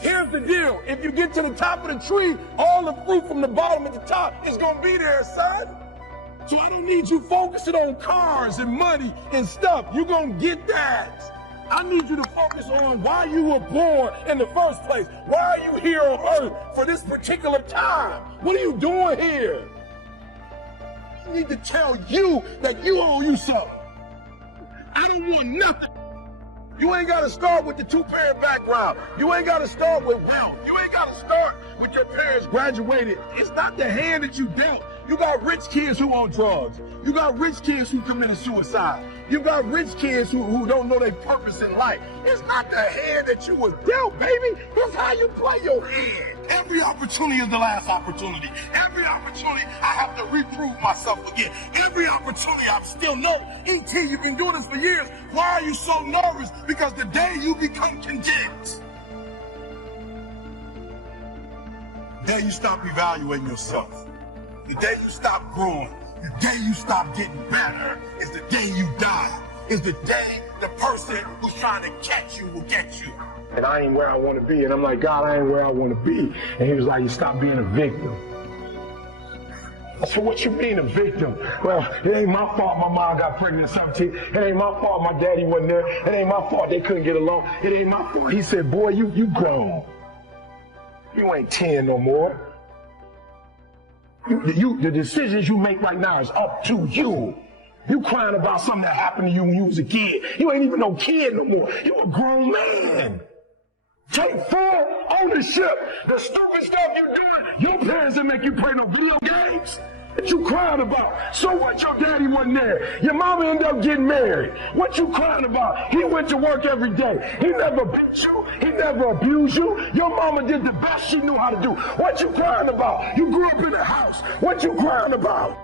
Here's the deal. If you get to the top of the tree, all the fruit from the bottom at the top is going to be there, son. So I don't need you focusing on cars and money and stuff. You're going to get that. I need you to focus on why you were born in the first place. Why are you here on earth for this particular time? What are you doing here? I need to tell you that you owe you something. I don't want nothing. You ain't got to start with the two-parent background. You ain't got to start with wealth. You ain't got to start with your parents graduated. It's not the hand that you dealt. You got rich kids who own drugs. You got rich kids who committed suicide. You got rich kids who don't know their purpose in life. It's not the hand that you was dealt, baby. It's how you play your hand. Every opportunity is the last opportunity. Every opportunity, I have to reprove myself again. Every opportunity, I still know. E.T., you've been doing this for years. Why are you so nervous? Because the day you become content, the day you stop evaluating yourself, the day you stop growing, the day you stop getting better, is the day you die. Is the day the person who's trying to catch you will get you. And I ain't where I want to be. And I'm like, God, I ain't where I want to be. And he was like, you stop being a victim. I said, what you mean a victim? Well, it ain't my fault my mom got pregnant at 17. It ain't my fault my daddy wasn't there. It ain't my fault they couldn't get along. It ain't my fault. He said, boy, you grown. You ain't 10 no more. The decisions you make right now is up to you. You crying about something that happened to you when you was a kid. You ain't even no kid no more. You a grown man. Take full ownership. The stupid stuff you doing, your parents didn't make you play no video games. What you crying about? So what, your daddy wasn't there? Your mama ended up getting married. What you crying about? He went to work every day. He never beat you. He never abused you. Your mama did the best she knew how to do. What you crying about? You grew up in a house. What you crying about?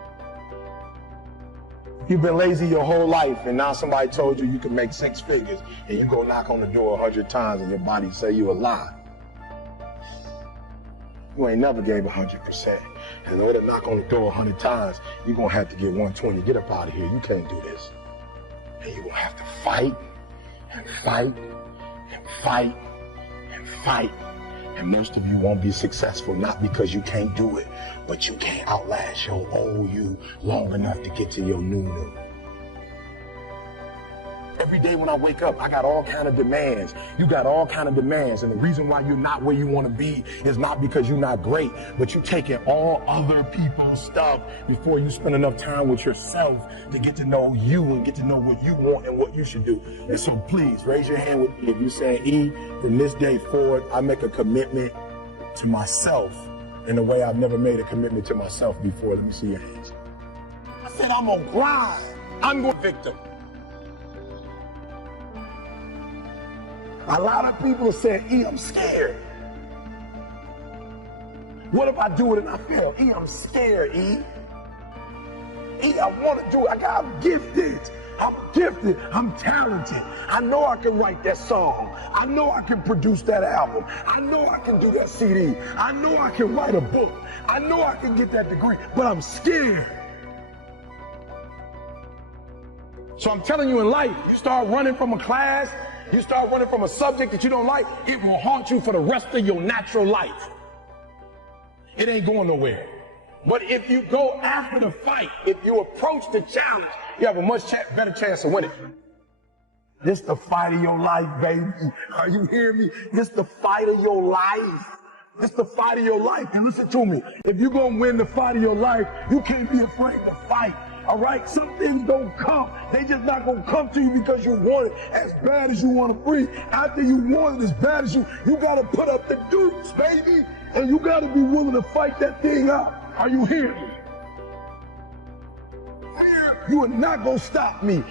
You've been lazy your whole life, and now somebody told you you can make 6 figures, and you go knock on the door 100 times, and your body say you a lie. You ain't never gave 100%. And in order to knock on the door 100 times, you're going to have to get 120. Get up out of here. You can't do this. And you're going to have to fight and fight and fight and fight. And most of you won't be successful, not because you can't do it, but you can't outlast your old you long enough to get to your new. Every day when I wake up, I got all kind of demands. You got all kind of demands. And the reason why you're not where you want to be is not because you're not great, but you're taking all other people's stuff before you spend enough time with yourself to get to know you and get to know what you want and what you should do. And so please raise your hand with me if you're saying, E, from this day forward, I make a commitment to myself in a way I've never made a commitment to myself before. Let me see your hands. I said, I'm gonna grind. I'm going victim. A lot of people are saying, E, I'm scared. What if I do it and I fail? E, I'm scared, E. E, I want to do it. I'm gifted. I'm gifted. I'm talented. I know I can write that song. I know I can produce that album. I know I can do that CD. I know I can write a book. I know I can get that degree, but I'm scared. So I'm telling you, in life, you start running from a class, you start running from a subject that you don't like, it will haunt you for the rest of your natural life. It ain't going nowhere. But if you go after the fight, if you approach the challenge, you have a much better chance of winning. This the fight of your life, baby. Are you hearing me? This the fight of your life. This the fight of your life. And listen to me. If you're going to win the fight of your life, you can't be afraid to fight. All right? Some things don't come. They just not going to come to you because you want it as bad as you want to breathe. After you want it as bad as you got to put up the dukes, baby. And you got to be willing to fight that thing out. Are you hearing me? You are not going to stop me.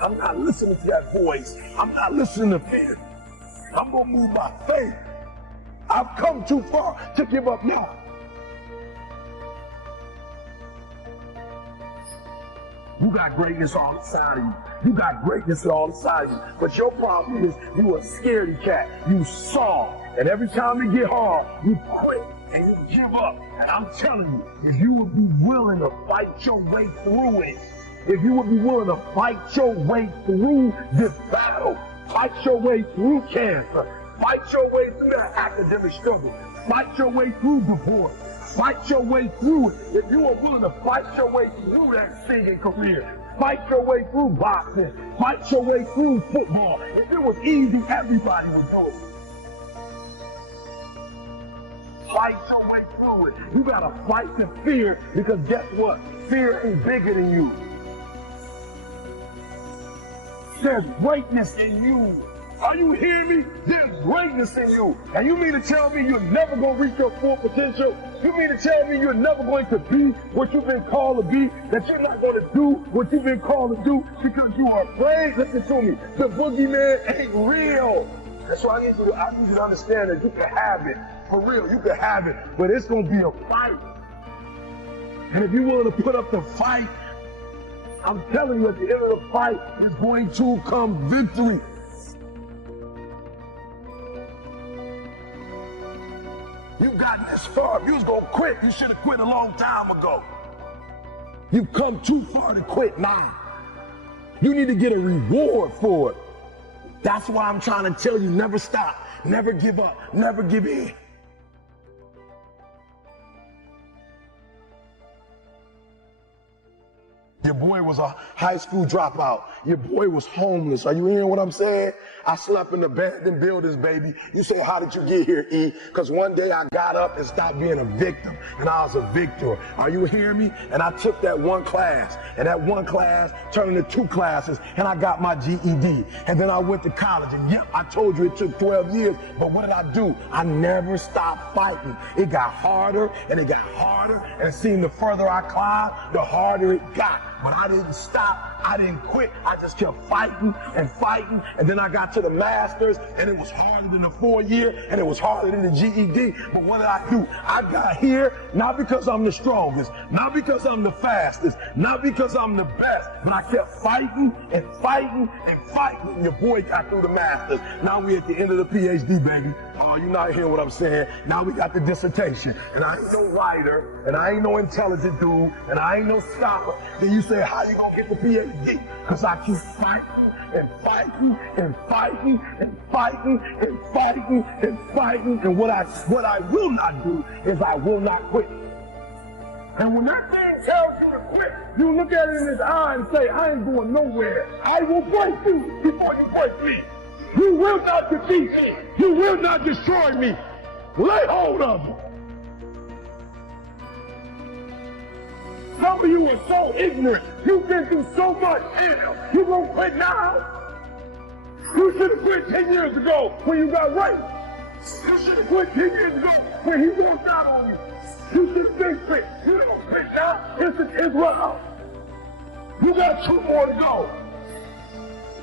I'm not listening to that voice. I'm not listening to fear. I'm going to move by faith. I've come too far to give up now. You got greatness all inside of you. You got greatness all inside of you. But your problem is you a scaredy cat. You soft. And every time it get hard, you quit and you give up. And I'm telling you, if you would be willing to fight your way through it, if you would be willing to fight your way through this battle, fight your way through cancer, Fight your way through that academic struggle. Fight your way through divorce. Fight your way through it. If you are willing to fight your way through that singing career, fight your way through boxing, fight your way through football. If it was easy, everybody would do it. Fight your way through it. You gotta fight the fear, because guess what? Fear is bigger than you. There's greatness in you. Are you hearing me? There's greatness in you. And you mean to tell me you're never going to reach your full potential? You mean to tell me you're never going to be what you've been called to be? That you're not going to do what you've been called to do because you are afraid? Listen to me. The boogeyman ain't real. That's why I need you to understand that you can have it. For real, you can have it. But it's going to be a fight. And if you're willing to put up the fight, I'm telling you, at the end of the fight is going to come victory. You've gotten this far. If you was going to quit, you should have quit a long time ago. You've come too far to quit now. You need to get a reward for it. That's why I'm trying to tell you, never stop, never give up, never give in. Your boy was a high school dropout. Your boy was homeless. Are you hearing what I'm saying? I slept in abandoned buildings, baby. You say, how did you get here, E? Because one day I got up and stopped being a victim, and I was a victor. Are you hearing me? And I took that one class, and that one class turned into 2 classes, and I got my GED. And then I went to college, and yeah, I told you it took 12 years, but what did I do? I never stopped fighting. It got harder, and it got harder, and it seemed the further I climbed, the harder it got. But I didn't stop. I didn't quit. I just kept fighting and fighting. And then I got to the master's, and it was harder than the 4-year, and it was harder than the GED. But what did I do? I got here not because I'm the strongest, not because I'm the fastest, not because I'm the best, but I kept fighting and fighting and fighting. And your boy got through the master's. Now we at the end of the PhD, baby. Oh, you're not hearing what I'm saying. Now we got the dissertation. And I ain't no writer, and I ain't no intelligent dude, and I ain't no scholar. Then you say, how you gonna get the PhD? Because I keep fighting and fighting and fighting and fighting and fighting and fighting. And what I will not do is I will not quit. And when that thing tells you to quit, you look at it in his eye and say, I ain't going nowhere. I will break you before you break me. You will not defeat me. You will not destroy me. Lay hold of me. Some of you are so ignorant. You've been through so much. Hell, you gonna quit now? You should have quit 10 years ago when you got raped. You should have quit 10 years ago when he walked out on you. You should have been quit. You don't quit now. It's round. You got 2 more to go.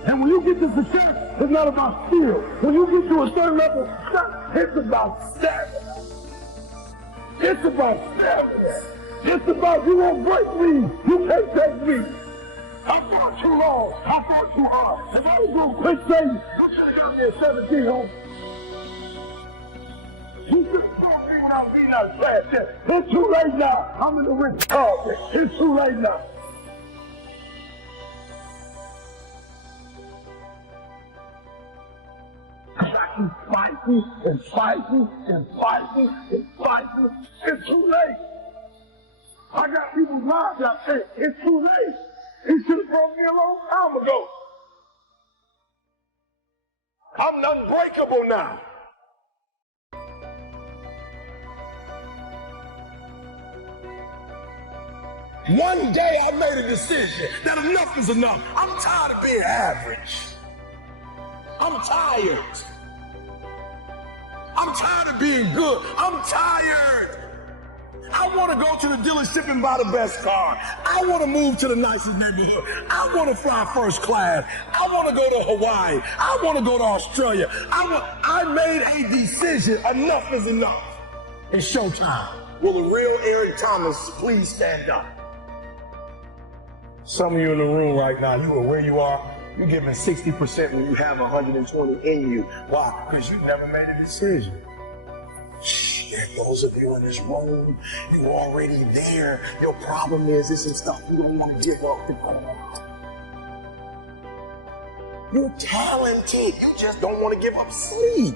And when you get to success, it's not about skill. When you get to a certain level of success, it's about stamina. It's about stamina. It's about you won't break me. You can't take me. I fought too long. I fought too hard. If I was going to quit Satan, you should have got me at 17 home. You should have told me when I was being out of class that it's too late now. I'm in the rich carpet. It's too late now. I keep fighting and fighting and fighting and fighting. It's too late. I got people's lives out there. It's too late. He should have brought me a long time ago. I'm unbreakable now. One day I made a decision that enough is enough. I'm tired of being average. I'm tired. I'm tired of being good. I'm tired. I want to go to the dealership and buy the best car. I want to move to the nicest neighborhood. I want to fly first class. I want to go to Hawaii. I want to go to Australia. I made a decision. Enough is enough. It's showtime. Will the real Eric Thomas please stand up? Some of you in the room right now, you are where you are. You're giving 60% when you have 120 in you. Why? Because you never made a decision. There those of you in this room, you're already there. Your problem is this is stuff you don't want to give up to go on. You're talented. You just don't want to give up sleep.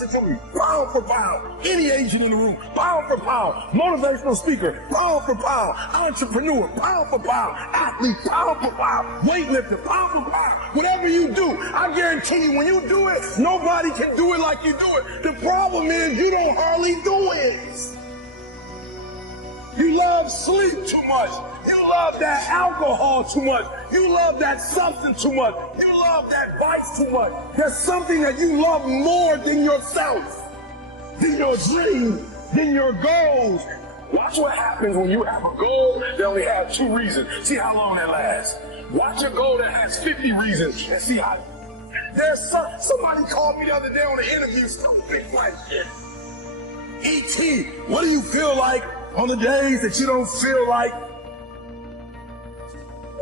listen to me, pound for pound, any agent in the room, pound for pound, motivational speaker, pound for pound, entrepreneur, pound for pound, athlete, pound for pound, weightlifter, pound for pound, whatever you do, I guarantee you when you do it, nobody can do it like you do it. The problem is you don't hardly do it. You love sleep too much. You love that alcohol too much. You love that substance too much. You love that vice too much. There's something that you love more than yourself, than your dream, than your goals. Watch what happens when you have a goal that only has 2 reasons. See how long that lasts. Watch a goal that has 50 reasons and see how. Somebody called me the other day on an interview, so big like shit. E.T., what do you feel like on the days that you don't feel like? I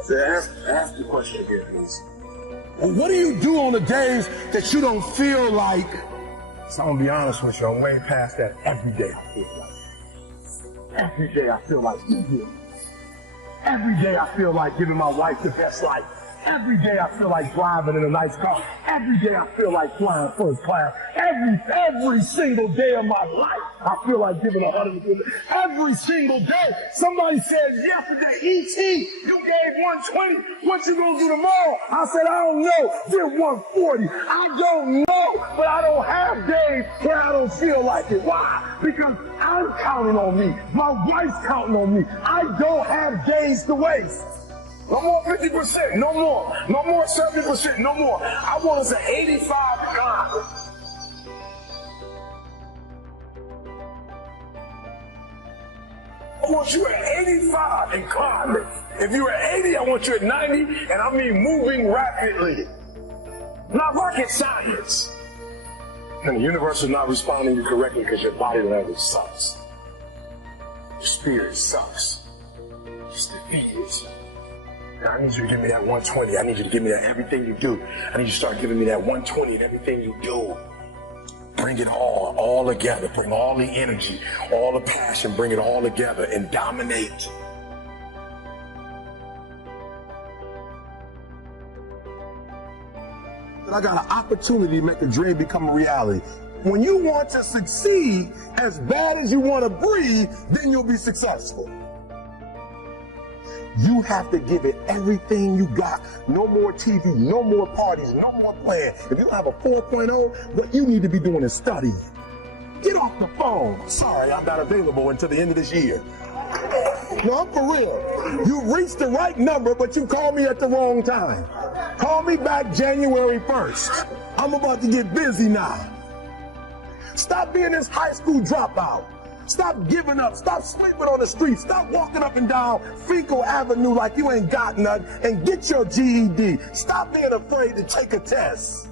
said, ask the question again, please. Well, what do you do on the days that you don't feel like? So I'm gonna be honest with you, I'm way past that. Every day I feel like. Every day I feel like being here. Every day I feel like giving my wife the best life. Every day I feel like driving in a nice car. Every day I feel like flying first class. Every single day of my life, I feel like giving 100%. Every single day. Somebody said yesterday, E.T., you gave 120. What you gonna do tomorrow? I said, I don't know. Did 140. I don't know, but I don't have days where I don't feel like it. Why? Because I'm counting on me. My wife's counting on me. I don't have days to waste. No more 50%, no more. No more 70%, no more. I want us at 85 God. I want you at 85 and climbing. If you're at 80, I want you at 90, and I mean moving rapidly. Not rocket science. And the universe is not responding to you correctly because your body language sucks. Your spirit sucks. It's defeated. I need you to give me that 120. I need you to give me that everything you do. I need you to start giving me that 120 in everything you do. Bring it all together. Bring all the energy, all the passion, bring it all together and dominate. I got an opportunity to make a dream become a reality. When you want to succeed as bad as you want to breathe, then you'll be successful. You have to give it everything you got. No more TV, no more parties, no more playing. If you have a 4.0, what you need to be doing is studying. Get off the phone. Sorry, I'm not available until the end of this year. No, I'm for real. You reached the right number, but you called me at the wrong time. Call me back January 1st. I'm about to get busy now. Stop being this high school dropout. Stop giving up. Stop sleeping on the street. Stop walking up and down Fecal Avenue like you ain't got nothing, and get your GED. Stop being afraid to take a test.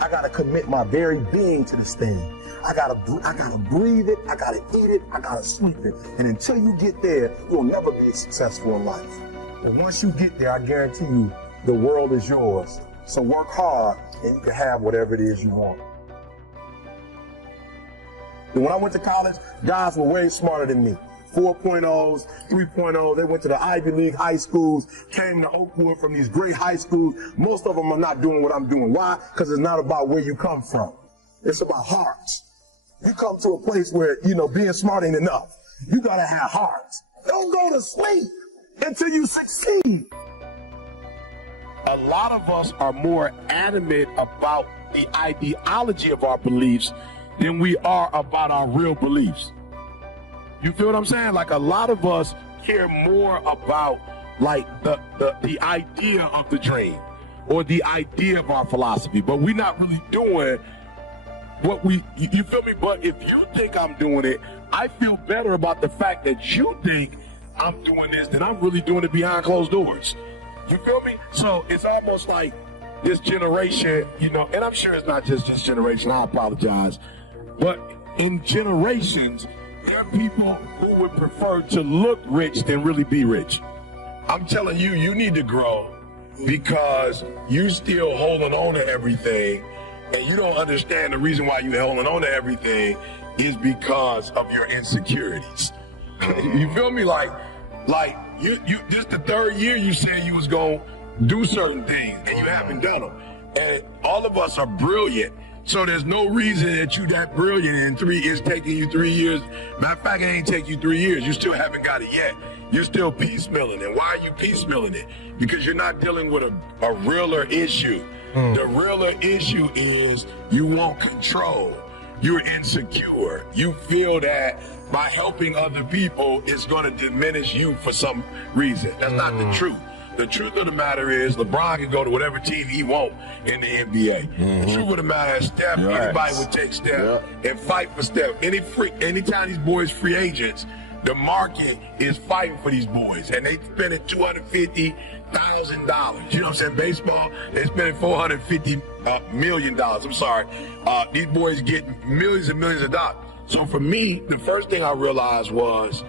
I gotta commit my very being to this thing. I gotta breathe it. I gotta eat it. I gotta sleep it. And until you get there, you'll never be successful in life. And once you get there, I guarantee you, the world is yours. So work hard, and you can have whatever it is you want. And when I went to college, guys were way smarter than me. 4.0s, 3.0s, they went to the Ivy League high schools, came to Oakwood from these great high schools. Most of them are not doing what I'm doing. Why? Because it's not about where you come from. It's about hearts. You come to a place where, being smart ain't enough. You gotta have hearts. Don't go to sleep until you succeed. A lot of us are more adamant about the ideology of our beliefs than we are about our real beliefs. You feel what I'm saying? Like, a lot of us care more about like the idea of the dream or the idea of our philosophy, but we're not really doing what you feel me? But if you think I'm doing it, I feel better about the fact that you think I'm doing this than I'm really doing it behind closed doors. You feel me? So it's almost like this generation, and I'm sure it's not just this generation, I apologize, but in generations, there are people who would prefer to look rich than really be rich. I'm telling you, you need to grow because you still holding on to everything, and you don't understand the reason why you're holding on to everything is because of your insecurities. You feel me? Like you this the third year you said you was gonna do certain things, and you haven't done them. And all of us are brilliant. So there's no reason that you that brilliant and it's taking you 3 years. Matter of fact, it ain't take you 3 years. You still haven't got it yet. You're still piecemealing. And why are you piecemealing it? Because you're not dealing with a realer issue. The realer issue is you want control. You're insecure. You feel that by helping other people, it's going to diminish you for some reason. That's not the truth. The truth of the matter is LeBron can go to whatever team he wants in the NBA. The truth of the matter is Steph, anybody would take Steph and fight for Steph. Anytime these boys free agents, the market is fighting for these boys, and they spending $250,000. You know what I'm saying? Baseball, they spending $450 million. I'm sorry. These boys get millions and millions of dollars. So for me, the first thing I realized was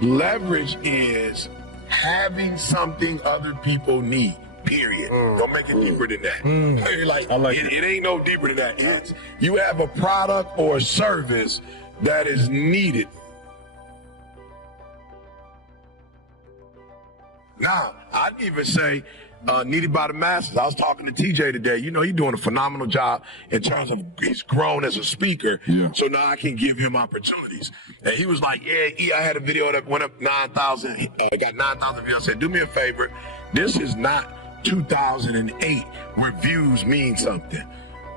leverage is having something other people need, period. Don't make it deeper than that. It ain't no deeper than that. It's you have a product or a service that is needed. Now, I'd even say needed by the masses. I was talking to TJ today. You know, he's doing a phenomenal job in terms of he's grown as a speaker. Yeah. So now I can give him opportunities. And he was like, yeah, I had a video that went up 9,000. Got 9,000 views. I said, do me a favor. This is not 2008 where views mean something.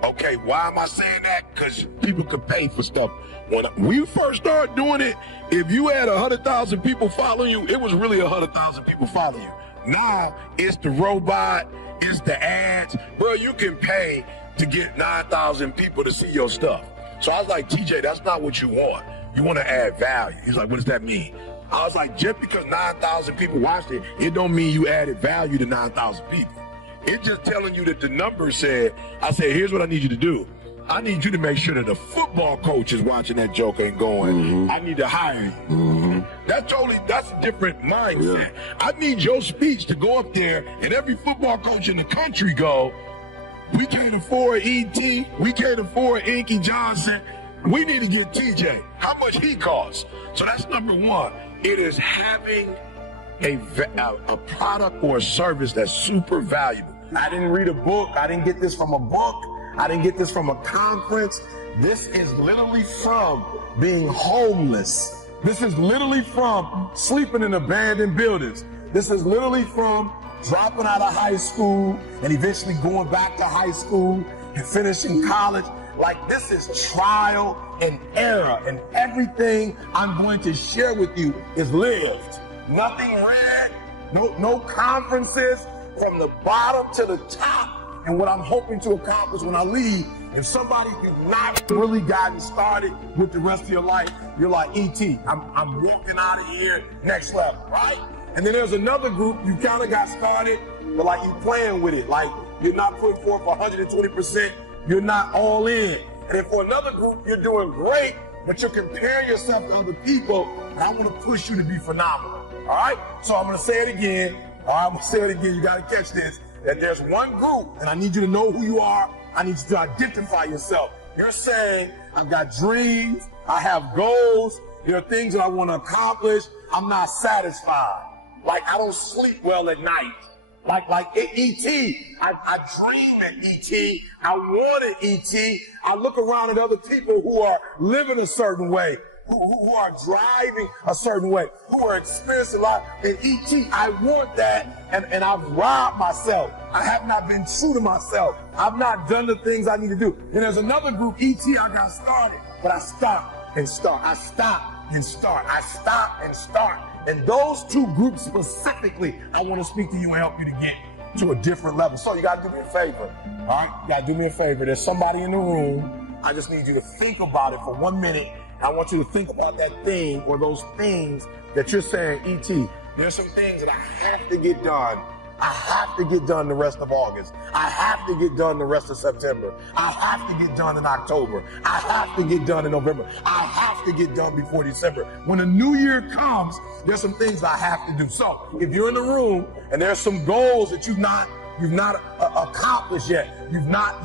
Okay, why am I saying that? Because people could pay for stuff. When we first started doing it, if you had 100,000 people following you, it was really 100,000 people following you. Now, it's the robot, it's the ads. Bro, you can pay to get 9,000 people to see your stuff. So I was like, TJ, that's not what you want. You want to add value. He's like, what does that mean? I was like, just because 9,000 people watched it, it don't mean you added value to 9,000 people. It's just telling you that the numbers said, I said, here's what I need you to do. I need you to make sure that the football coach is watching that joker and going, I need to hire you. That's a different mindset. Yeah. I need your speech to go up there and every football coach in the country go, we can't afford E.T., we can't afford Inky Johnson. We need to get TJ. How much he costs? So that's number one. It is having a product or a service that's super valuable. I didn't read a book. I didn't get this from a book. I didn't get this from a conference. This is literally from being homeless. This is literally from sleeping in abandoned buildings. This is literally from dropping out of high school and eventually going back to high school and finishing college. Like, this is trial and error, and everything I'm going to share with you is lived. Nothing read, no conferences, from the bottom to the top. And what I'm hoping to accomplish when I leave, if somebody has not really gotten started with the rest of your life, you're like, E.T., I'm walking out of here next level, right? And then there's another group, you kind of got started, but like you playing with it. Like, you're not putting forth 120%, you're not all in. And then for another group, you're doing great, but you're comparing yourself to other people, and I want to push you to be phenomenal, all right? So I'm going to say it again. All right, I'm going to say it again. You got to catch this. That there's one group, and I need you to know who you are. I need you to identify yourself. You're saying, I've got dreams, I have goals, there are things that I want to accomplish, I'm not satisfied. Like, I don't sleep well at night. Like E.T., I dream at E.T., I wanted E.T., I look around at other people who are living a certain way, who are driving a certain way, who are experiencing a lot. And E.T., I want that, and I've robbed myself. I have not been true to myself. I've not done the things I need to do. And there's another group, E.T., I got started, but I stop and start. I stop and start. I stop and start. And those two groups specifically, I want to speak to you and help you to get to a different level. So you got to do me a favor, all right? You got to do me a favor. There's somebody in the room. I just need you to think about it for 1 minute. I want you to think about that thing or those things that you're saying, E.T., there's some things that I have to get done. I have to get done the rest of August. I have to get done the rest of September. I have to get done in October. I have to get done in November. I have to get done before December. When the new year comes, there's some things I have to do. So if you're in the room and there's some goals that you've not accomplished yet, you've not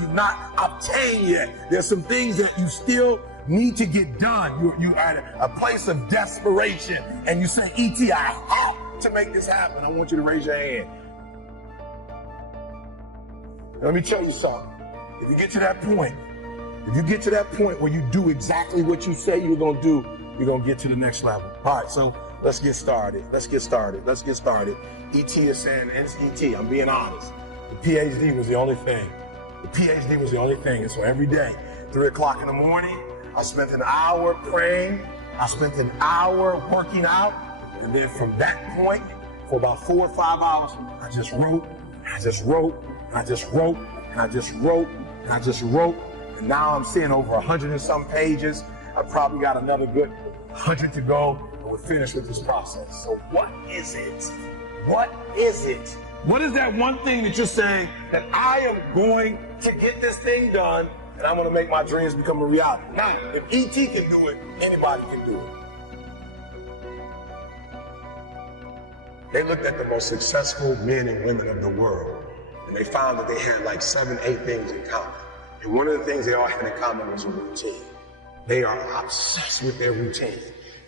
obtained yet, there's some things that you still need to get done. You are at a place of desperation and you say, E.T., I have to make this happen. I want you to raise your hand. Let me tell you something. If you get to that point, where you do exactly what you say you're gonna do, you're gonna get to the next level. All right, so let's get started. ET is saying, ET, I'm being honest. The PhD was the only thing. And so every day, 3 o'clock in the morning, I spent an hour praying. I spent an hour working out. And then from that point, for about 4 or 5 hours, I just wrote. And now I'm seeing over 100 and some pages. I've probably got another good 100 to go, and we're finished with this process. So what is it? What is that one thing that you're saying that I am going to get this thing done, and I'm going to make my dreams become a reality? Now, if ET can do it, anybody can do it. They looked at the most successful men and women of the world, and they found that they had like 7, 8 things in common. And one of the things they all had in common was a routine. They are obsessed with their routine.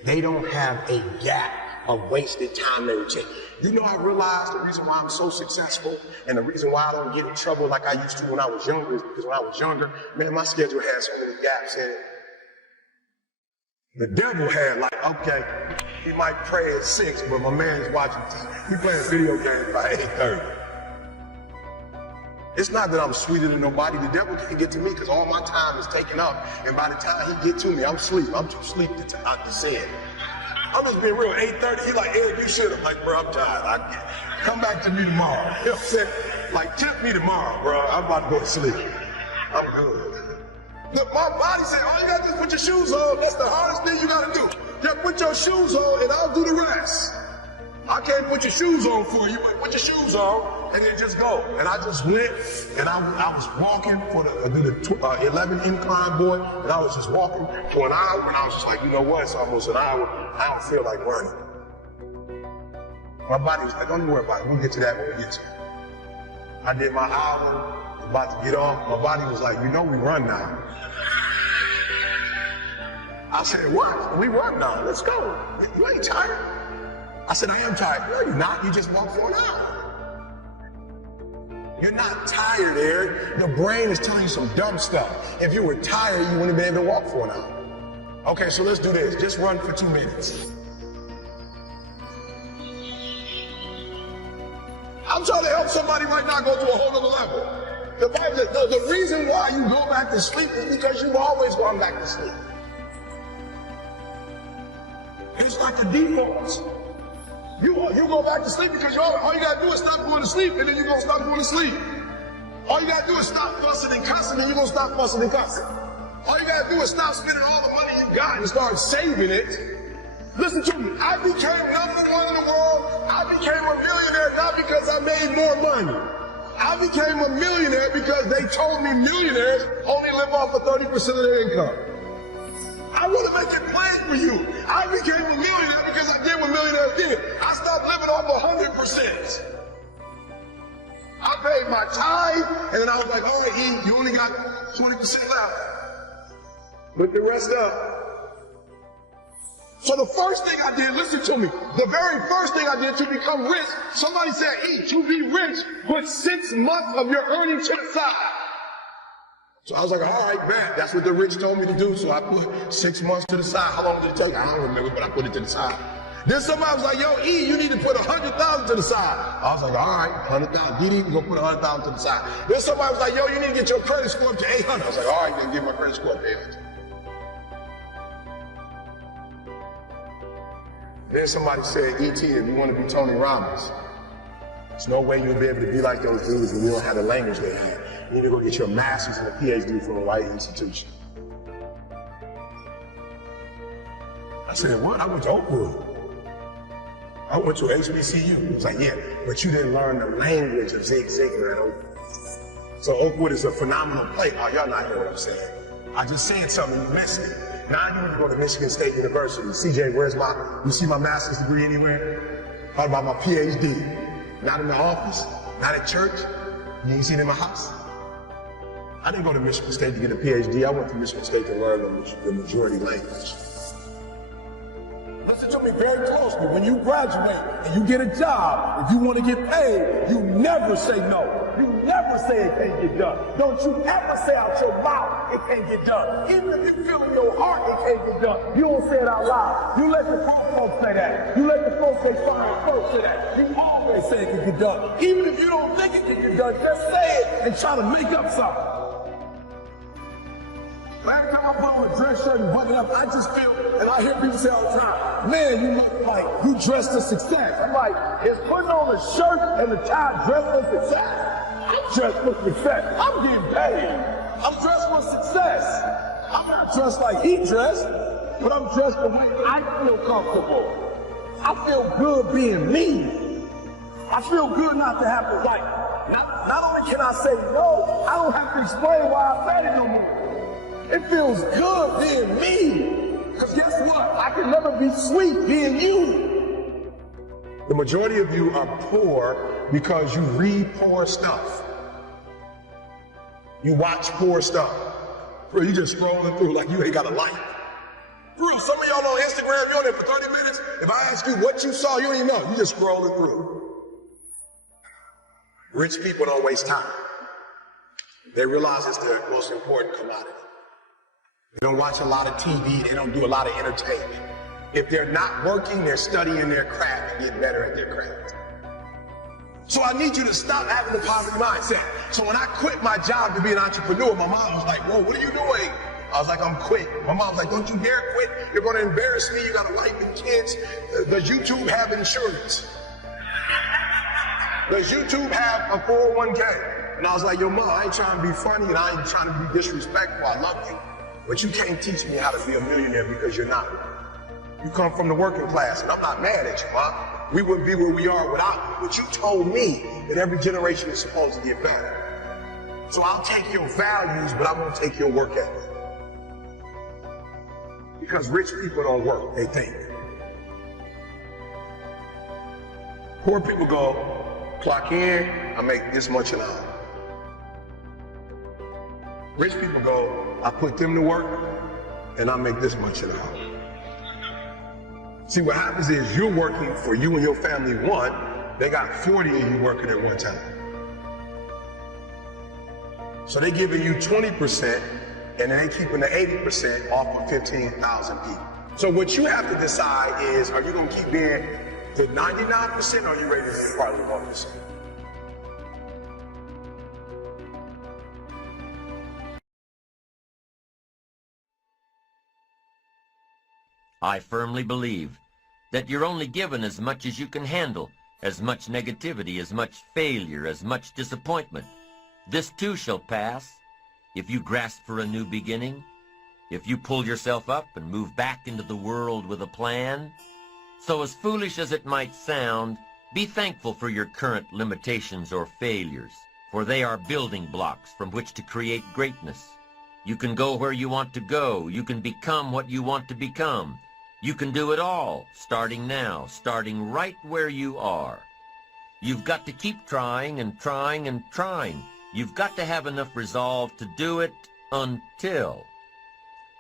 They don't have a gap of wasted time in their routine. You know, I realized the reason why I'm so successful and the reason why I don't get in trouble like I used to when I was younger is because when I was younger, man, my schedule had so many gaps in it. The devil had like, okay, he might pray at 6, but my man is watching TV. He playing video games by 8:30. It's not that I'm sweeter than nobody. The devil can't get to me because all my time is taken up. And by the time he get to me, I'm asleep. I'm too asleep to say it. I'm just being real. 8:30, he like, Eric, you should. I'm like, bro, I'm tired. Come back to me tomorrow. You know what I'm saying? Like, tempt me tomorrow, bro. I'm about to go to sleep. I'm good. Look, my body said, all you got to do is put your shoes on. That's the hardest thing you got to do. Just put your shoes on and I'll do the rest. I can't put your shoes on for you, but put your shoes on and then just go. And I just went and I was walking for the 11 incline, boy, and I was just walking for an hour and I was just like, you know what, it's almost an hour. I don't feel like running. My body was like, don't worry about it. We'll get to that when we get to it. I did my hour, about to get off. My body was like, you know we run now. I said, what? We run now. Let's go. You ain't tired? I said, I am tired. No, you're not. You just walked for an hour. You're not tired, Eric. The brain is telling you some dumb stuff. If you were tired, you wouldn't have been able to walk for an hour. Okay, so let's do this. Just run for 2 minutes. I'm trying to help somebody right now go to a whole other level. The reason why you go back to sleep is because you've always gone back to sleep. It's like the default. You go back to sleep because all you gotta do is stop going to sleep, and then you're gonna stop going to sleep. All you gotta do is stop fussing and cussing, and you're gonna stop fussing and cussing. All you gotta do is stop spending all the money you got and start saving it. Listen to me, I became number one in the world. I became a millionaire not because I made more money. I became a millionaire because they told me millionaires only live off of 30% of their income. I want to make it plain for you. I became a millionaire because I did what millionaires did. I stopped living off 100%. I paid my tithe, and then I was like, all right, E, you only got 20% left. Look the rest up. So the first thing I did, listen to me, the very first thing I did to become rich, somebody said, E, to be rich, put 6 months of your earnings to the side. So I was like, all right, man, that's what the rich told me to do. So I put 6 months to the side. How long did it take? I don't remember, but I put it to the side. Then somebody was like, yo, E, you need to put 100,000 to the side. I was like, all right, 100,000. Did even go put 100,000 to the side. Then somebody was like, yo, you need to get your credit score up to 800. I was like, all right, then get my credit score up to 800. Then somebody said, E.T., if you want to be Tony Robbins, there's no way you'll be able to be like those dudes when you don't have the language they have. You need to go get your master's and a PhD from the right institution. I said, what? I went to Oakwood. I went to HBCU. He was like, yeah, but you didn't learn the language of Zig Ziglar at Oakwood. So Oakwood is a phenomenal place. Oh, y'all not hear what I'm saying. I just said something, you missed it. Now I need to go to Michigan State University. CJ, you see my master's degree anywhere? How about my PhD? Not in the office, not at church. You ain't seen it in my house. I didn't go to Michigan State to get a PhD. I went to Michigan State to learn the majority language. Listen to me very closely. When you graduate and you get a job, if you want to get paid, you never say no. You never ever say it can't get done. Don't you ever say out your mouth it can't get done. Even if you feel in your heart it can't get done, you don't say it out loud. You let the folks say that. You let the folks say fine folks say that. You always say it can get done. Even if you don't think it can get done, just say it and try to make up something. Every time I put on a dress shirt and button it up, I just feel, and I hear people say all the time, man, you look like you dressed for success. I'm like, is putting on a shirt and a tie dressed for success? I'm dressed for success. I'm getting paid. I'm dressed for success. I'm not dressed like he dressed, but I'm dressed the way I feel comfortable. I feel good being me. I feel good not to have to, like, not only can I say no, I don't have to explain why I said it no more. It feels good being me. Because guess what? I can never be sweet being you. The majority of you are poor because you read poor stuff. You watch poor stuff. Bro, you just scrolling through like you ain't got a life. Bro, some of y'all on Instagram, you're on there for 30 minutes. If I ask you what you saw, you don't even know. You just scrolling through. Rich people don't waste time. They realize it's their most important commodity. They don't watch a lot of TV, they don't do a lot of entertainment. If they're not working, they're studying their craft and get better at their craft. So I need you to stop having a positive mindset. So when I quit my job to be an entrepreneur, my mom was like, whoa, what are you doing? I was like, I'm quit. My mom was like, don't you dare quit. You're going to embarrass me. You got a wife and kids. Does YouTube have insurance? Does YouTube have a 401k? And I was like, yo, mom, I ain't trying to be funny and I ain't trying to be disrespectful. I love you. But you can't teach me how to be a millionaire because you're not. You come from the working class, and I'm not mad at you, Mom. We wouldn't be where we are without you. But you told me that every generation is supposed to get better. So I'll take your values, but I'm going to take your work ethic. Because rich people don't work, they think. Poor people go, clock in, I make this much an hour. Rich people go, I put them to work, and I make this much an hour. See, what happens is you're working for you and your family one, they got 40 of you working at one time. So they're giving you 20%, and then they keeping the 80% off of 15,000 people. So what you have to decide is, are you gonna keep being the 99%, or are you ready to be part of the 1%? I firmly believe that you're only given as much as you can handle, as much negativity, as much failure, as much disappointment. This too shall pass. If you grasp for a new beginning, if you pull yourself up and move back into the world with a plan. So as foolish as it might sound, be thankful for your current limitations or failures, for they are building blocks from which to create greatness. You can go where you want to go. You can become what you want to become. You can do it all, starting now, starting right where you are. You've got to keep trying and trying and trying. You've got to have enough resolve to do it until.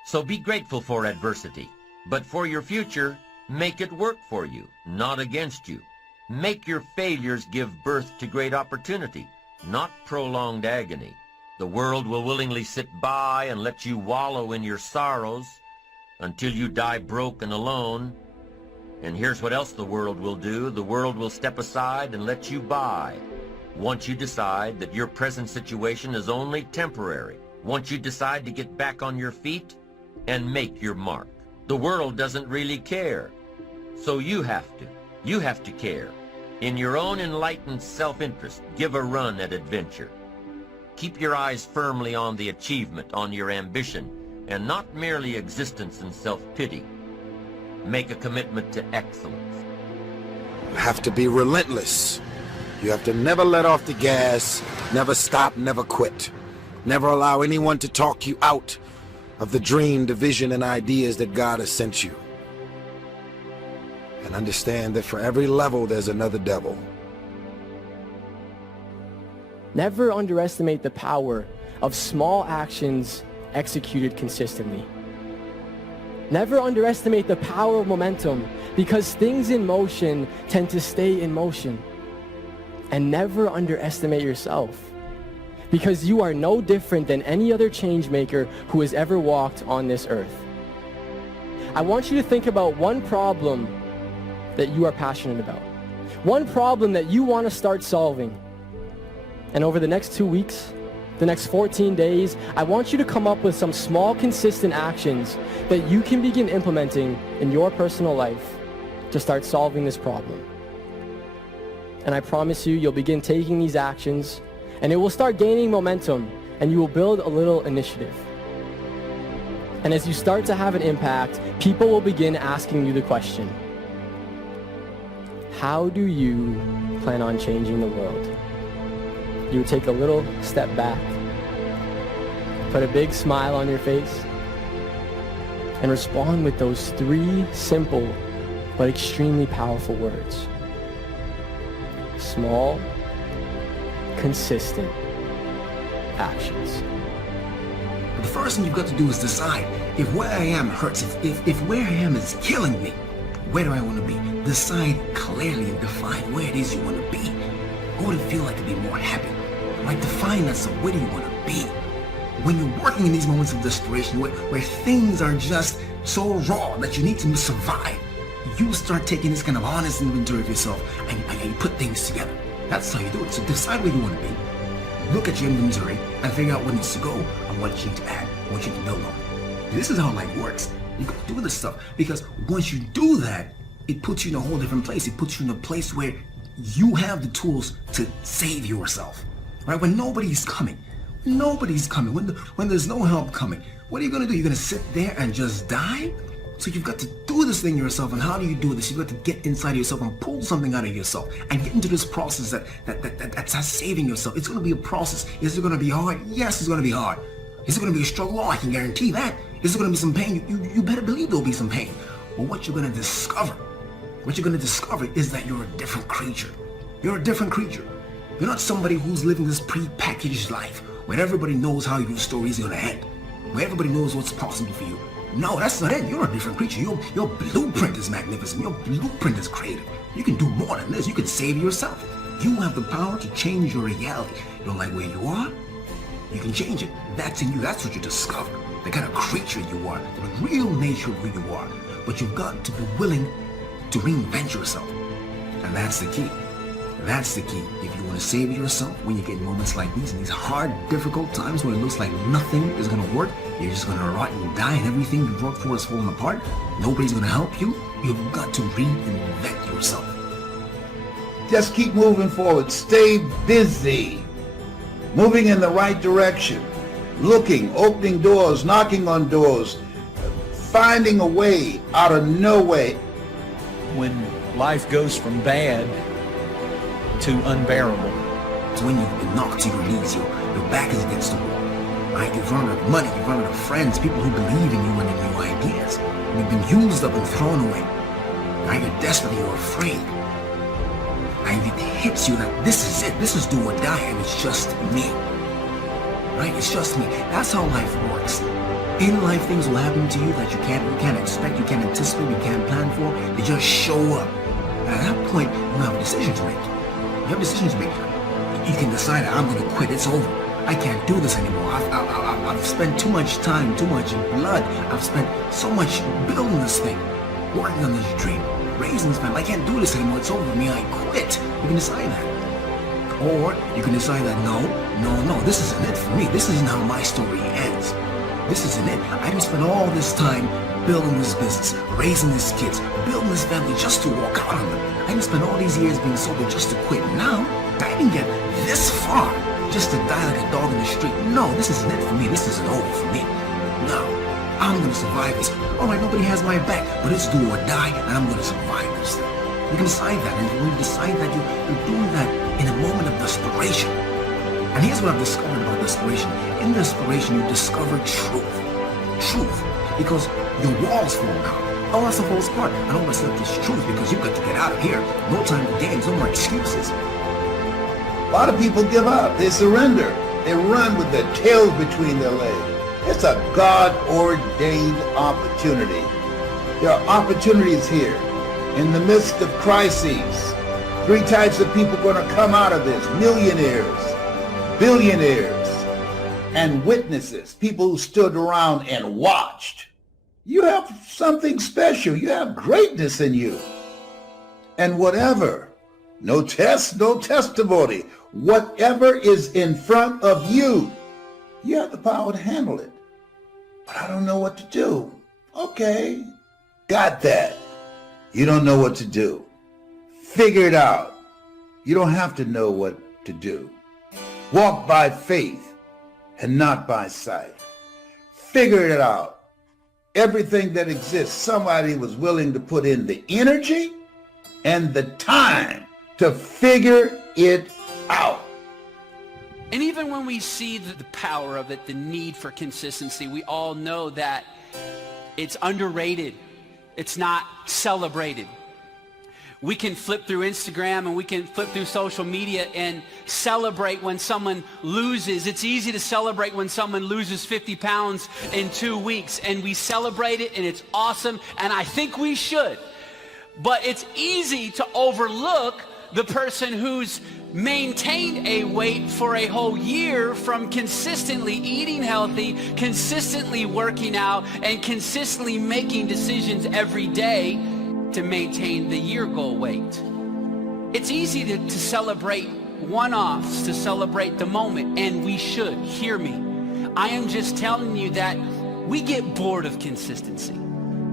So be grateful for adversity, but for your future, make it work for you, not against you. Make your failures give birth to great opportunity, not prolonged agony. The world will willingly sit by and let you wallow in your sorrows until you die broke and alone. And here's what else the world will do. The world will step aside and let you by. Once you decide that your present situation is only temporary, once you decide to get back on your feet and make your mark. The world doesn't really care, so you have to. You have to care. In your own enlightened self-interest, give a run at adventure. Keep your eyes firmly on the achievement, on your ambition, and not merely existence and self-pity. Make a commitment to excellence. You have to be relentless. You have to never let off the gas, never stop, never quit. Never allow anyone to talk you out of the dream, the vision, and ideas that God has sent you. And understand that for every level, there's another devil. Never underestimate the power of small actions executed consistently. Never underestimate the power of momentum, because things in motion tend to stay in motion. And never underestimate yourself. because you are no different than any other change maker who has ever walked on this earth. I want you to think about one problem that you are passionate about. One problem that you want to start solving. And over the next 2 weeks, the next 14 days, I want you to come up with some small, consistent actions that you can begin implementing in your personal life to start solving this problem. And I promise you, you'll begin taking these actions, and it will start gaining momentum, and you will build a little initiative. And as you start to have an impact, people will begin asking you the question, how do you plan on changing the world? You take a little step back, put a big smile on your face, and respond with those 3 simple but extremely powerful words. Small, consistent actions. The first thing you've got to do is decide if where I am hurts, if where I am is killing me, where do I want to be? Decide clearly and define where it is you want to be. What would it feel like to be more happy? Like define that, so where do you want to be? When you're working in these moments of desperation, where things are just so raw that you need to survive, you start taking this kind of honest inventory of yourself and you put things together. That's how you do it. So decide where you want to be. Look at your inventory and figure out what needs to go and what you need to add, what you need to build on. This is how life works. You can do this stuff because once you do that, it puts you in a whole different place. It puts you in a place where you have the tools to save yourself. Right? When nobody's coming, when there's no help coming, what are you going to do? You're going to sit there and just die? So you've got to do this thing yourself. And how do you do this? You've got to get inside of yourself and pull something out of yourself and get into this process that's saving yourself. It's going to be a process. Is it going to be hard? Yes, it's going to be hard. Is it going to be a struggle? Oh, I can guarantee that. Is it going to be some pain? You better believe there'll be some pain. But what you're going to discover is that you're a different creature. You're a different creature. You're not somebody who's living this pre-packaged life where everybody knows how your story is going to end, where everybody knows what's possible for you. No, that's not it. You're a different creature. Your blueprint is magnificent. Your blueprint is creative. You can do more than this. You can save yourself. You have the power to change your reality. You don't like where you are? You can change it. That's in you. That's what you discover. The kind of creature you are, the real nature of who you are. But you've got to be willing to reinvent yourself. And that's the key. That's the key. If you want to save yourself when you get in moments like these, in these hard, difficult times when it looks like nothing is going to work, you're just going to rot and die and everything you've worked for is falling apart, nobody's going to help you, you've got to reinvent yourself. Just keep moving forward. Stay busy. Moving in the right direction. Looking, opening doors, knocking on doors, finding a way out of no way. When life goes from bad to unbearable. It's when you've been knocked to your knees, your back is against the wall. Right? You've run out of money, you've run out of friends, people who believe in you and in your ideas. You've been used up and thrown away. Right? You're desperate, you're afraid. And it hits you that this is it, this is do or die, and it's just me. Right? It's just me. That's how life works. In life, things will happen to you that you can't expect, you can't anticipate, you can't plan for. They just show up. And at that point, you have a decision to make. You have a decision to make. You can decide, I'm going to quit. It's over. I can't do this anymore. I've spent too much time, too much blood. I've spent so much building this thing, working on this dream, raising this family. I can't do this anymore. It's over with me. I quit. You can decide that. Or you can decide that no, this isn't it for me. This isn't how my story ends. This isn't it. I didn't spend all this time building this business, raising these kids, building this family just to walk out on them. I didn't spend all these years being sober just to quit. Now, I didn't get this far just to die like a dog in the street. No, this isn't it for me. This isn't over for me. No, I'm going to survive this. All right, nobody has my back, but it's do or die, and I'm going to survive this thing. You can decide that, and when you decide that, you're doing that in a moment of desperation. And here's what I've discovered about desperation. In desperation, you discover truth. Truth. Because your walls fall down. Oh, that's the false part. And all that's left is truth because you've got to get out of here. No time for games, no more excuses. A lot of people give up. They surrender. They run with their tails between their legs. It's a God-ordained opportunity. There are opportunities here in the midst of crises. 3 types of people are going to come out of this. Millionaires, billionaires, and witnesses, people who stood around and watched. You have something special. You have greatness in you. And whatever, no test, no testimony, whatever is in front of you, you have the power to handle it. But I don't know what to do. Okay, got that. You don't know what to do. Figure it out. You don't have to know what to do. Walk by faith and not by sight. Figure it out. Everything that exists, somebody was willing to put in the energy and the time to figure it out. And even when we see the power of it, the need for consistency, we all know that it's underrated. It's not celebrated. We can flip through Instagram and we can flip through social media and celebrate when someone loses. It's easy to celebrate when someone loses 50 pounds in 2 weeks, and we celebrate it and it's awesome, and I think we should. But it's easy to overlook the person who's maintained a weight for a whole year from consistently eating healthy, consistently working out, and consistently making decisions every day to maintain the year goal weight. It's easy to celebrate one-offs, to celebrate the moment, and we should. Hear me. I am just telling you that we get bored of consistency.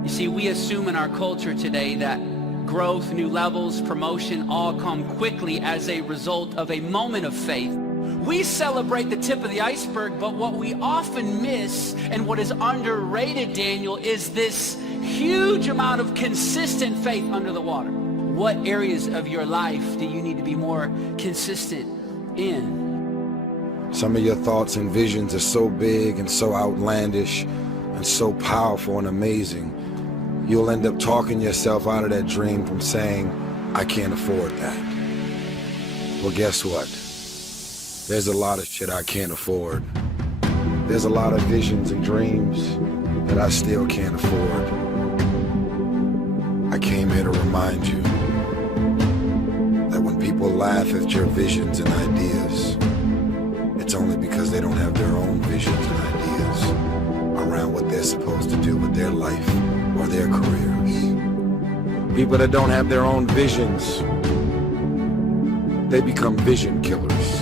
You see, we assume in our culture today that growth, new levels, promotion all come quickly as a result of a moment of faith. We celebrate the tip of the iceberg, but what we often miss and what is underrated, Daniel, is this huge amount of consistent faith under the water. What areas of your life do you need to be more consistent in? Some of your thoughts and visions are so big and so outlandish and so powerful and amazing, you'll end up talking yourself out of that dream from saying, I can't afford that. Well, guess what? There's a lot of shit I can't afford. There's a lot of visions and dreams that I still can't afford. I came here to remind you that when people laugh at your visions and ideas, it's only because they don't have their own visions and ideas around what they're supposed to do with their life or their careers. People that don't have their own visions, they become vision killers.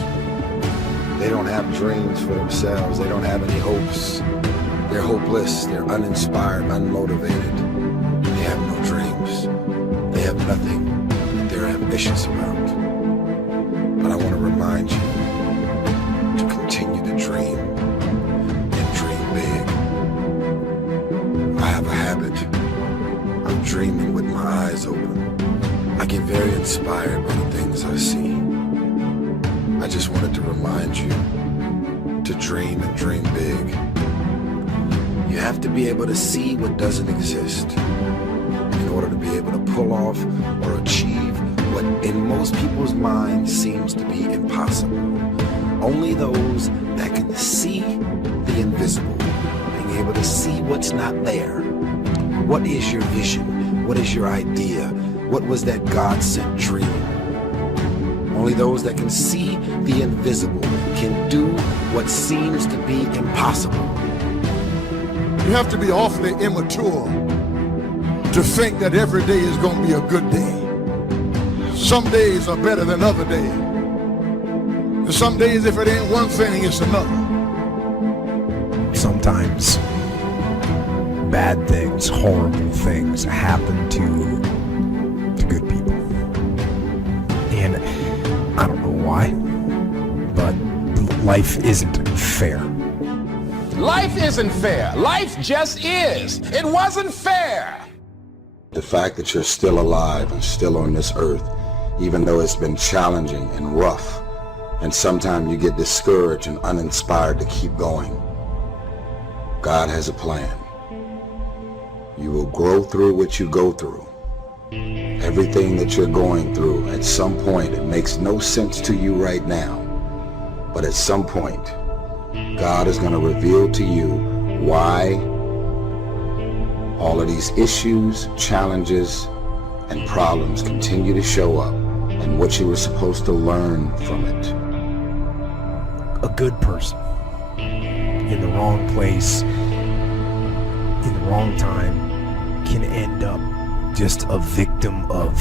They don't have dreams for themselves. They don't have any hopes. They're hopeless. They're uninspired, unmotivated. They have no dreams. They have nothing that they're ambitious about. But I want to remind you to continue to dream and dream big. I have a habit of dreaming with my eyes open. I get very inspired by the things I see. I just wanted to remind you to dream and dream big. You have to be able to see what doesn't exist in order to be able to pull off or achieve what in most people's minds seems to be impossible. Only those that can see the invisible, being able to see what's not there. What is your vision? What is your idea? What was that God-sent dream? Only those that can see the invisible can do what seems to be impossible. You have to be awfully immature to think that every day is going to be a good day. Some days are better than other days. And some days, if it ain't one thing, it's another. Sometimes bad things, horrible things happen to good people. And I don't know why, but life isn't fair. Life isn't fair. Life just is. It wasn't fair. The fact that you're still alive and still on this earth, even though it's been challenging and rough, and sometimes you get discouraged and uninspired to keep going. God has a plan. You will grow through what you go through. Everything that you're going through, at some point, it makes no sense to you right now. But at some point, God is going to reveal to you why all of these issues, challenges, and problems continue to show up, and what you were supposed to learn from it. A good person in the wrong place, in the wrong time, can end up just a victim of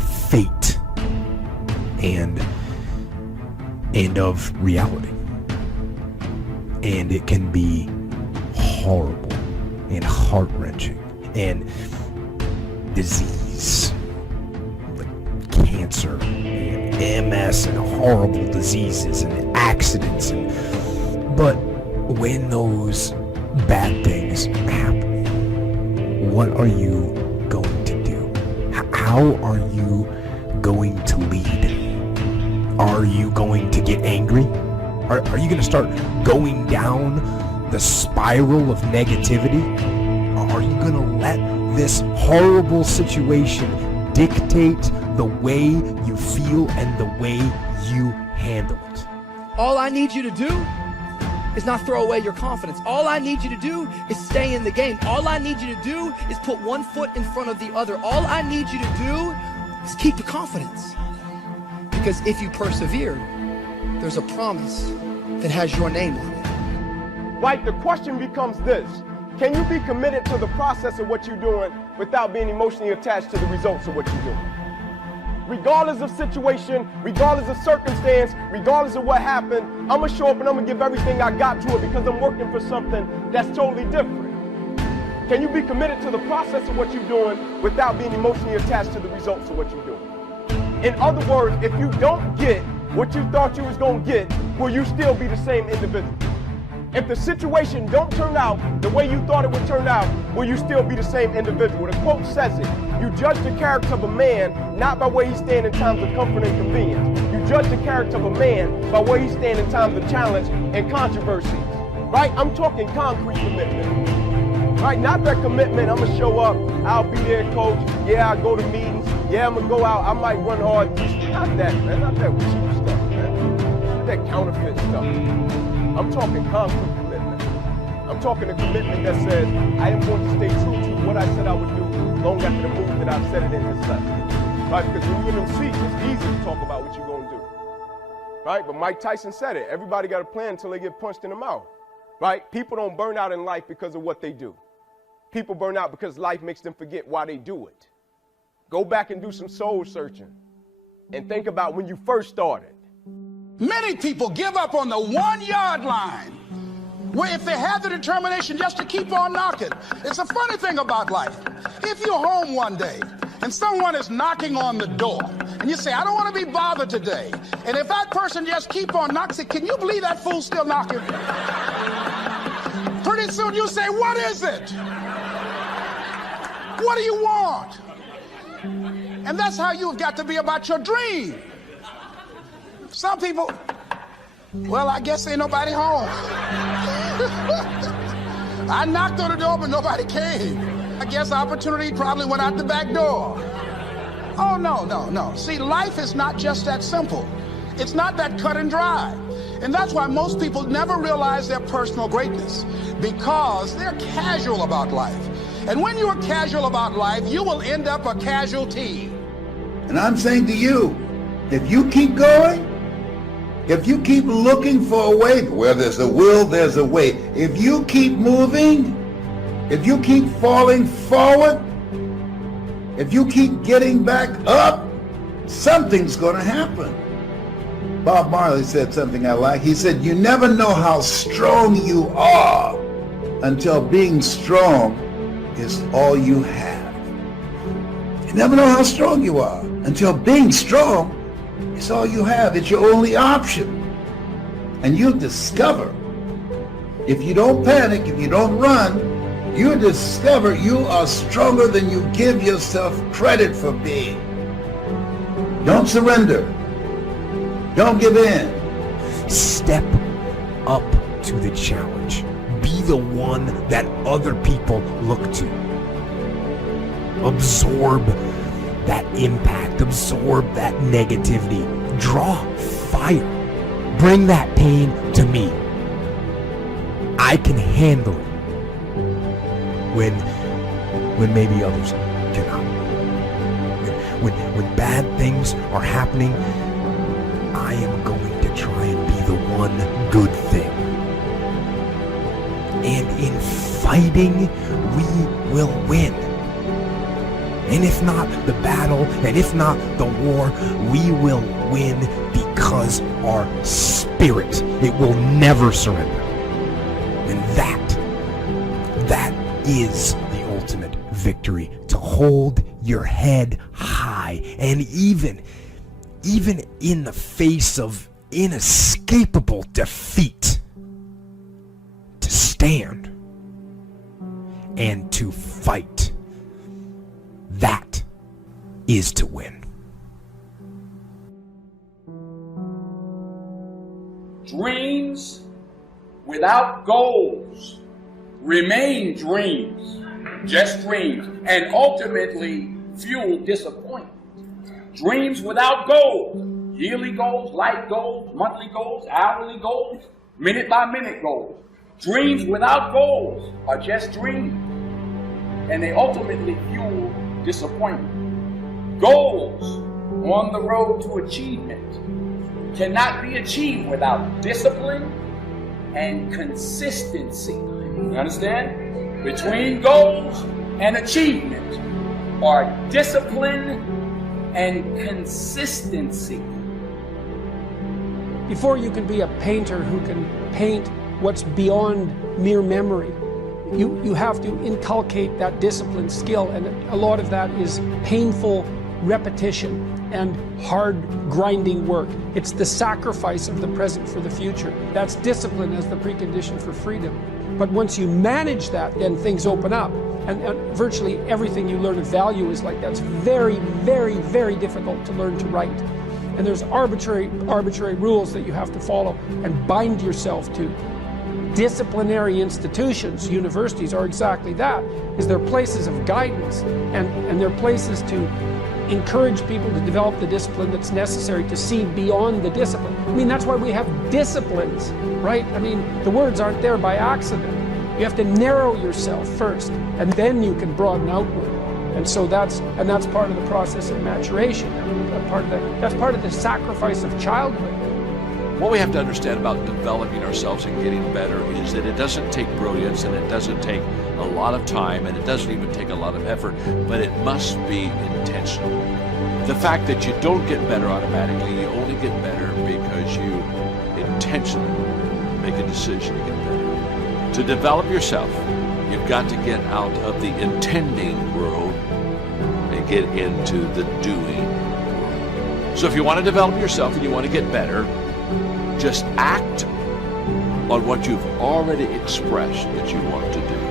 fate and of reality. And it can be horrible and heart-wrenching, and disease like cancer and MS and horrible diseases and accidents, but when those bad things happen, what are you going to do? How are you going to lead? Are you going to get angry? Are you going to start going down the spiral of negativity? Are you going to let this horrible situation dictate the way you feel and the way you handle it? All I need you to do is not throw away your confidence. All I need you to do is stay in the game. All I need you to do is put one foot in front of the other. All I need you to do is keep the confidence. Because if you persevere, there's a promise that has your name on it. Right, the question becomes this. Can you be committed to the process of what you're doing without being emotionally attached to the results of what you're doing? Regardless of situation, regardless of circumstance, regardless of what happened, I'm going to show up and I'm going to give everything I got to it because I'm working for something that's totally different. Can you be committed to the process of what you're doing without being emotionally attached to the results of what you're doing? In other words, if you don't get what you thought you was going to get, will you still be the same individual? If the situation don't turn out the way you thought it would turn out, will you still be the same individual? The quote says it. You judge the character of a man not by where he stands in times of comfort and convenience. You judge the character of a man by where he stands in times of challenge and controversy. Right? I'm talking concrete commitment. Right? Not that commitment, I'm going to show up, I'll be there, coach. Yeah, I go to meetings. Yeah, I'm going to go out. I might run hard. Not that, man. Not that cheap stuff, man. Not that counterfeit stuff. I'm talking concrete commitment. I'm talking a commitment that says, I am going to stay true to what I said I would do long after the move that I've said it in this life. Right? Because when you're in them seats, it's easy to talk about what you're going to do. Right? But Mike Tyson said it. Everybody got a plan until they get punched in the mouth. Right? People don't burn out in life because of what they do. People burn out because life makes them forget why they do it. Go back and do some soul searching and think about when you first started. Many people give up on the 1 yard line, where if they have the determination just to keep on knocking. It's a funny thing about life. If you're home one day and someone is knocking on the door and you say, I don't want to be bothered today. And if that person just keep on knocking, say, can you believe that fool's still knocking? Pretty soon you say, what is it? What do you want? And that's how you've got to be about your dream. Some people, well, I guess ain't nobody home. I knocked on the door, but nobody came. I guess opportunity probably went out the back door. Oh, no. See, life is not just that simple. It's not that cut and dry. And that's why most people never realize their personal greatness, because they're casual about life. And when you're casual about life, you will end up a casualty. And I'm saying to you, if you keep going, if you keep looking for a way, where there's a will, there's a way. If you keep moving, if you keep falling forward, if you keep getting back up, something's going to happen. Bob Marley said something I like. He said, you never know how strong you are until being strong is all you have. You never know how strong you are until being strong is all you have. It's your only option. And you'll discover, if you don't panic, if you don't run, you'll discover you are stronger than you give yourself credit for being. Don't surrender. Don't give in. Step up to the challenge. Be the one that other people look to. Absorb that impact. Absorb that negativity. Draw fire. Bring that pain to me. I can handle it when maybe others cannot. When bad things are happening, I am going to try and be the one good thing And in fighting, we will win. And if not the battle, and if not the war, we will win because our spirit, it will never surrender. And that is the ultimate victory, to hold your head high, and even in the face of inescapable defeat, to stand and to fight. That is to win. Dreams without goals remain dreams, just dreams, and ultimately fuel disappointment. Dreams without goals, yearly goals, life goals, monthly goals, hourly goals, minute-by-minute goals. Dreams without goals are just dreams, and they ultimately fuel disappointment. Goals on the road to achievement cannot be achieved without discipline and consistency. You understand? Between goals and achievement are discipline and consistency. Before you can be a painter who can paint what's beyond mere memory, you have to inculcate that discipline skill, and a lot of that is painful repetition and hard grinding work. It's the sacrifice of the present for the future. That's discipline as the precondition for freedom. But once you manage that, then things open up. And virtually everything you learn of value is like that. It's very, very, very difficult to learn to write. And there's arbitrary rules that you have to follow and bind yourself to. Disciplinary institutions, universities, are exactly that. Is they're places of guidance, and they're places to encourage people to develop the discipline that's necessary to see beyond the discipline. I mean, that's why we have disciplines, right? I mean, the words aren't there by accident. You have to narrow yourself first, and then you can broaden outward. And so that's part of the process of maturation. That's part of the sacrifice of childhood. What we have to understand about developing ourselves and getting better is that it doesn't take brilliance, and it doesn't take a lot of time, and it doesn't even take a lot of effort, but it must be intentional. The fact that you don't get better automatically, you only get better because you intentionally make a decision to get better. To develop yourself, you've got to get out of the intending world and get into the doing world. So if you want to develop yourself and you want to get better, just act on what you've already expressed that you want to do.